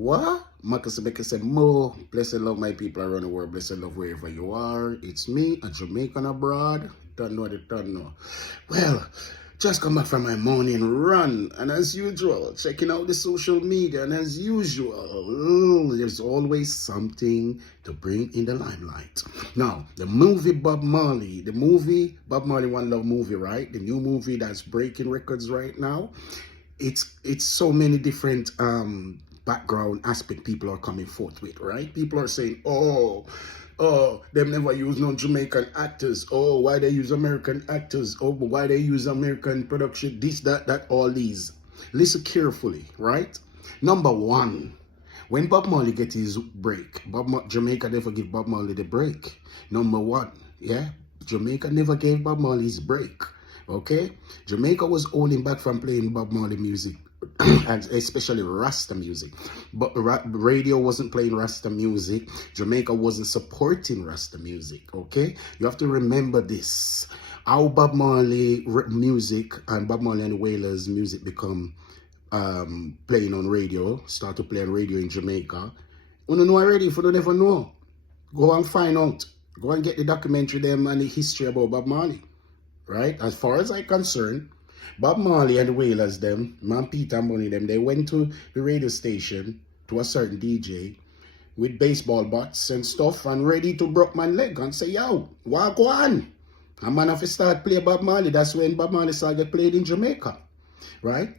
What? Marcus Rebecca said, Mo, blessed love my people around the world, blessed love wherever you are. It's me, a Jamaican abroad. Don't know. Well, just come back from my morning run, and as usual, checking out the social media, and as usual, there's always something to bring in the limelight. Now, the movie Bob Marley, One Love movie, right? The new movie that's breaking records right now. It's so many different background aspect people are coming forth with, right? People are saying, oh, them never use no Jamaican actors. Oh, why they use American actors? Oh, but why they use American production? This, that, all these. Listen carefully, right? Number one, when Bob Marley get his break, Jamaica never give Bob Marley the break. Number one, yeah? Jamaica never gave Bob Marley his break, okay? Jamaica was holding back from playing Bob Marley music, and especially Rasta music. But radio wasn't playing Rasta music. Jamaica wasn't supporting Rasta music, okay? You have to remember this. How Bob Marley music and Bob Marley and the Wailers music become playing on radio, start to play on radio in Jamaica. You don't know already, if you don't ever know. Go and find out. Go and get the documentary them and the history about Bob Marley, right? As far as I'm concerned, Bob Marley and the Wailers them, Man Peter and Money them, they went to the radio station to a certain DJ with baseball bats and stuff and ready to broke my leg and say, yo, walk on. And man have to start play Bob Marley. That's when Bob Marley started played in Jamaica, right?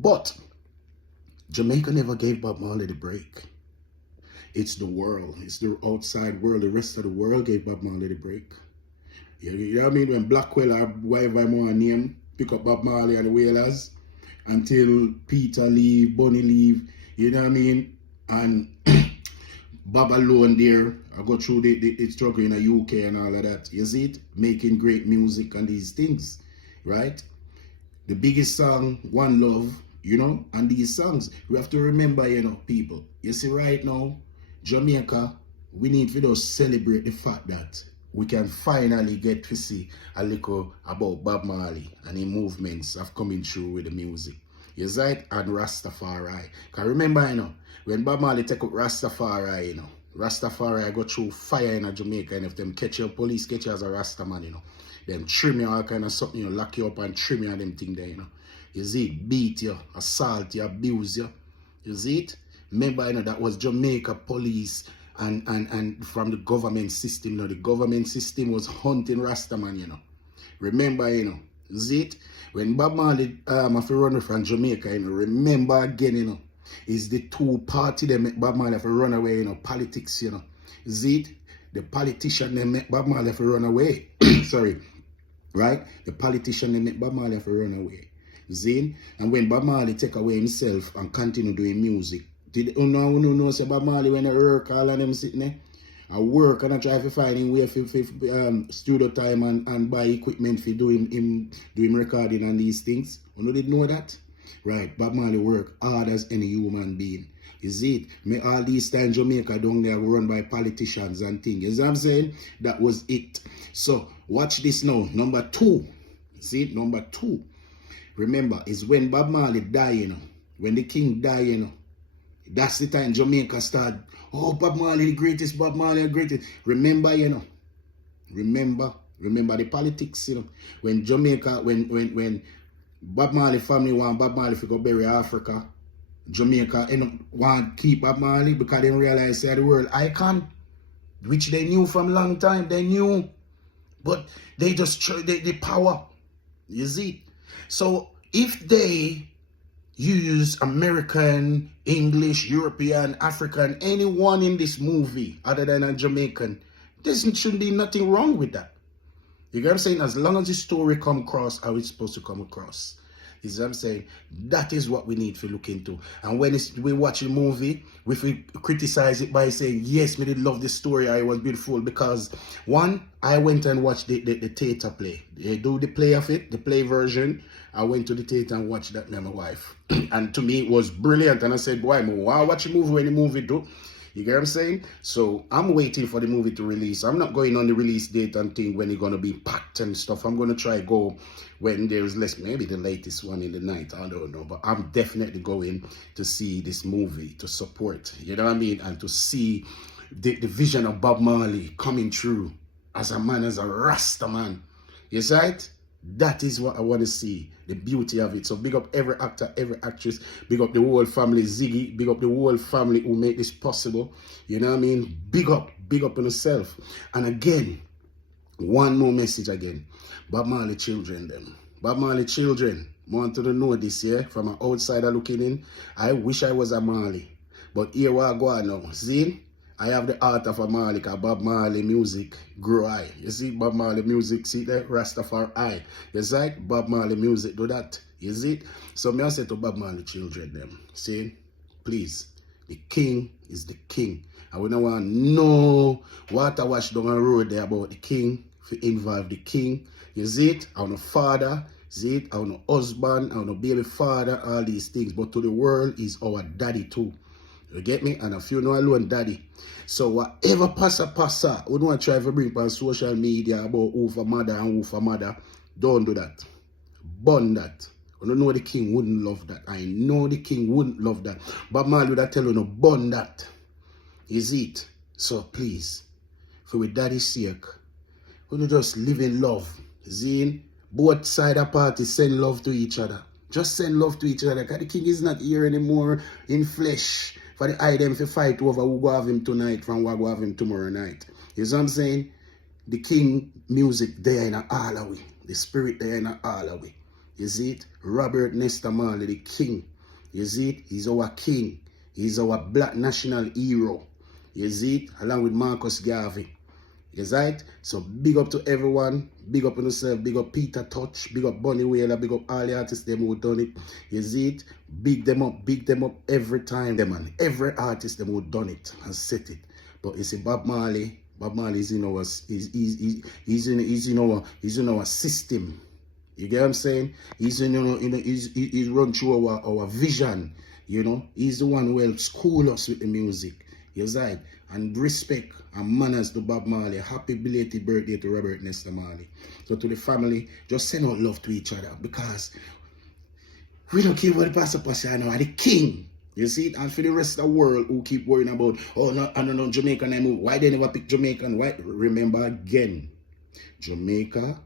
But Jamaica never gave Bob Marley the break. It's the world. It's the outside world. The rest of the world gave Bob Marley the break. You know what I mean? When Blackwell or whatever I'm on name, pick up Bob Marley and the Wailers until Peter leave, Bunny leave, you know what I mean? And Bob alone there, I go through the struggle in the UK and all of that. You see it? Making great music and these things, right? The biggest song, One Love, you know, and these songs. We have to remember, you know, people. You see right now, Jamaica, we need to just celebrate the fact that we can finally get to see a little about Bob Marley and the movements of coming through with the music. You see it? And Rastafari. Because remember, you know, when Bob Marley take up Rastafari, you know, Rastafari go through fire in Jamaica, and if them catch your police, catch you as a Rasta man, you know, them trim you all kind of something, you know, lock you up and trim you and them thing there, you know. You see it? Beat you, assault you, abuse you. You see it? Remember, you know, that was Jamaica police. And from the government system, you know, the government system was hunting Rastaman, you know. Remember, you know, is it? When Bob Marley have to run from Jamaica, you know, remember again, you know, is the two party that make Bob Marley have to run away, you know, politics, you know. Is it? The politician that make Bob Marley have to run away. Sorry. Right? The politician that make Bob Marley have to run away. See? And when Bob Marley take away himself and continue doing music, did you know say Bob Marley when I work all of them sitting there? I work and I try to find him way for studio time and buy equipment for doing recording and these things. You did know that? Right, Bob Marley work hard as any human being. You see it? All these times Jamaica down there run by politicians and things. You see what I'm saying? That was it. So watch this now. Number two. See it? Number two. Remember, is when Bob Marley died, you know. When the king died, you know. That's the time Jamaica started. Oh, Bob Marley the greatest, Bob Marley the greatest. Remember, you know. Remember the politics, you know. When Jamaica, when Bob Marley family want Bob Marley to go bury Africa, Jamaica want to keep Bob Marley because they realize they're the world icon, which they knew from a long time. They knew, but they just the power. You see? So if they use American, English, European, African, anyone in this movie other than a Jamaican, there shouldn't be nothing wrong with that. You get what I'm saying? As long as the story come across how it's supposed to come across. You see what I'm saying? That is what we need to look into. And when we watch a movie, if we criticize it by saying, yes, we did love the story, it was beautiful, because one, I went and watched the theater play. They do the play of it, the play version. I went to the theater and watched that with my wife. And to me, it was brilliant. And I said, boy, I watch a movie when the movie do. You get what I'm saying? So I'm waiting for the movie to release. I'm not going on the release date and think when it's gonna be packed and stuff. I'm gonna try go when there's less, maybe the latest one in the night. I don't know, but I'm definitely going to see this movie to support. You know what I mean? And to see the vision of Bob Marley coming true as a man, as a Rasta man. Yes, right? That is what I want to see, the beauty of it. So big up every actor, every actress, big up the whole family, Ziggy, big up the whole family who made this possible. You know what I mean? Big up on yourself. And again, one more message again. Bob Marley children them. Bob Marley children, want to know this, yeah? From an outsider looking in, I wish I was a Marley. But here what I go on now. See? I have the heart of a Marley, because Bob Marley music grow high. You see, Bob Marley music, see that? Rastafari. You see, Bob Marley music do that. You see? So me I say to Bob Marley children them, see, please, the king is the king. And we don't want no water wash down the road there about the king, if you involve the king. You see it? I want a father, see it? I want a husband, I want a baby father, all these things. But to the world is our daddy too. You get me? And if you know alone daddy. So whatever passa, we don't try to bring on social media about who for mother and who for mother. Don't do that. Burn that. I don't know the king wouldn't love that. I know the king wouldn't love that. But Marley would tell you no, burn that. Is it? So please, for with daddy's sake, we just live in love. Zine, both side of parties send love to each other. Just send love to each other. Because the king is not here anymore in flesh. For the eye them to fight over who go have him tonight from who go have him tomorrow night. You see what I'm saying? The king music there in all of we. The spirit there in all of we. You see it? Robert Nesta Marley, the king. You see it? He's our king. He's our black national hero. You see it? Along with Marcus Garvey. You see it? So big up to everyone. Big up on yourself. Big up Peter Touch. Big up Bunny Wailer. Big up all the artists them who done it. You see it? Big them up every time. Them man. Every artist them who done it and set it. But you see Bob Marley is in our he's in our system. You get what I'm saying? He's he's run through our vision. You know, he's the one who helped school us with the music. You see? And respect and manners to Bob Marley. Happy belated birthday to Robert Nesta Marley. So to the family, just send out love to each other, because we don't care what the pastor now, the king. You see it? And for the rest of the world who keep worrying about, oh, no, I don't know, Jamaican, I move. Why they never pick Jamaican? Why? Remember again, Jamaica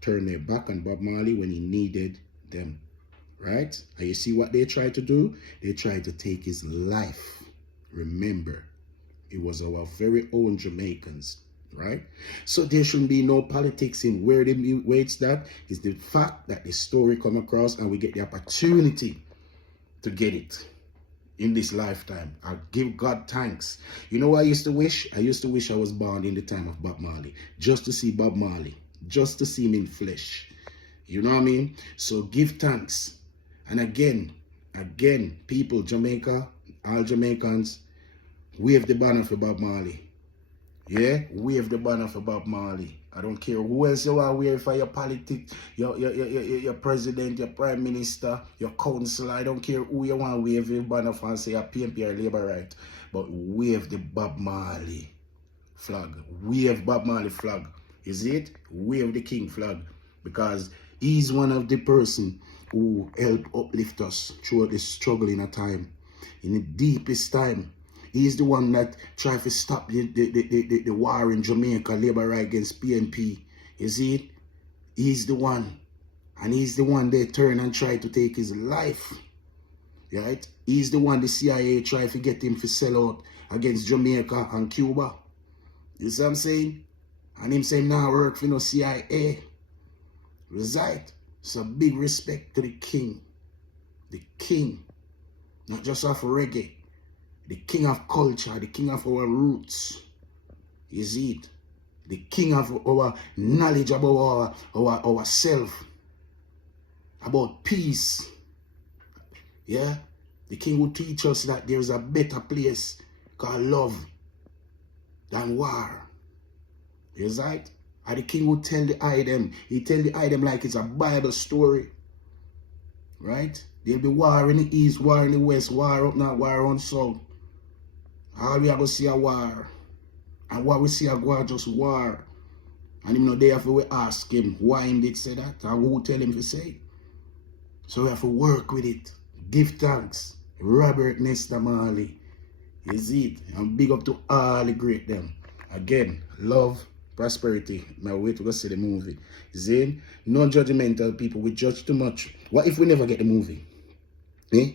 turned their back on Bob Marley when he needed them. Right? And you see what they tried to do? They tried to take his life. Remember, it was our very own Jamaicans, right? So there shouldn't be no politics in where it's that. It's the fact that the story come across and we get the opportunity to get it in this lifetime. I give God thanks. You know what I used to wish? I used to wish I was born in the time of Bob Marley, just to see Bob Marley, just to see him in flesh. You know what I mean? So give thanks. And again, people, Jamaica, all Jamaicans, wave the banner for Bob Marley. Yeah? Wave the banner for Bob Marley. I don't care who else you want to wave for, your politics, your president, your prime minister, your councillor. I don't care who you want to wave your banner for and say a PNP or Labour right. But wave the Bob Marley flag. Wave Bob Marley flag. Is it? Wave the king flag. Because he's one of the person who helped uplift us through this struggling time. In the deepest time. He's the one that tried to stop the war in Jamaica, Labour right against PNP. You see it? He's the one. And he's the one they turn and try to take his life. Right? He's the one the CIA tried to get him to sell out against Jamaica and Cuba. You see what I'm saying? And him saying, nah, work for no CIA. Right? So big respect to the king. The king. Not just of reggae. The king of culture, the king of our roots. Is it? The king of our knowledge about our self. About peace. Yeah? The king will teach us that there's a better place called love than war. Is that? And the king will tell the item. He tell the item like it's a Bible story. Right? There'll be war in the east, war in the west, war up north, war on south. All we are going to see a war. And what we see a war just war. And him no there for we ask him why him did say that and who tell him to say. So we have to work with it. Give thanks. Robert Nesta Marley. Is it? And big up to all the great them. Again, love, prosperity. Now wait to go see the movie. Zane, non-judgmental people, we judge too much. What if we never get the movie? Eh?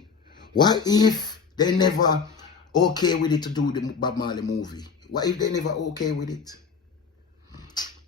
What if they never okay with it to do the Bob Marley movie? What if they never okay with it?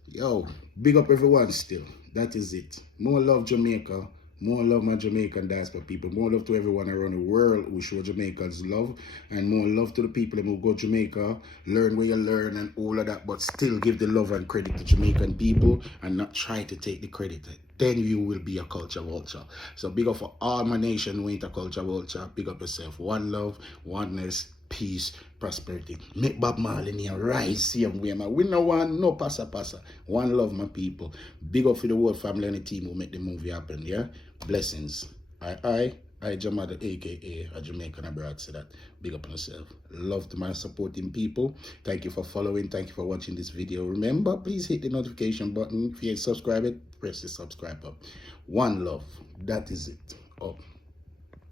Yo, big up everyone still. That is it. More love Jamaica. More love my Jamaican diaspora people. More love to everyone around the world who show Jamaicans love. And more love to the people who go to Jamaica, learn where you learn and all of that, but still give the love and credit to Jamaican people and not try to take the credit. Then you will be a culture vulture. So big up for all my nation who ain't a culture vulture. Big up yourself. One love, oneness, peace, prosperity. Make Bob Marley near rise same way, man. We no want no passa. One love, my people. Big up for the whole family and the team who make the movie happen, yeah? Blessings. I Jamada, aka a Jamaican Abroad, say that. Big up on yourself. Love to my supporting people. Thank you for following. Thank you for watching this video. Remember, please hit the notification button. If you ain't subscribed, press the subscribe button. One love. That is it. Oh.